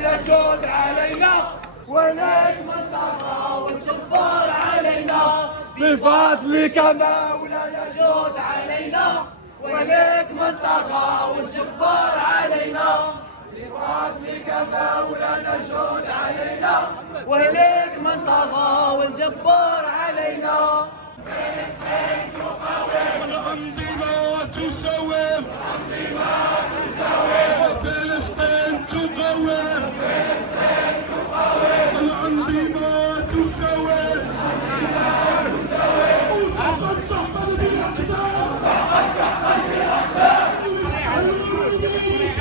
يشود علينا، ولك من طغى والجبار علينا. بفضلك مولاي يشود علينا، ولك من طغى والجبار علينا. بفضلك مولانا شود علينا، ولك من طغى والجبار علينا. فلسطين تقاوم، الأنظمة تساوم، وفلسطين تقاوم، الأنظمة تساوم، وسحقا سحقا بالأقدام، والسير دينك،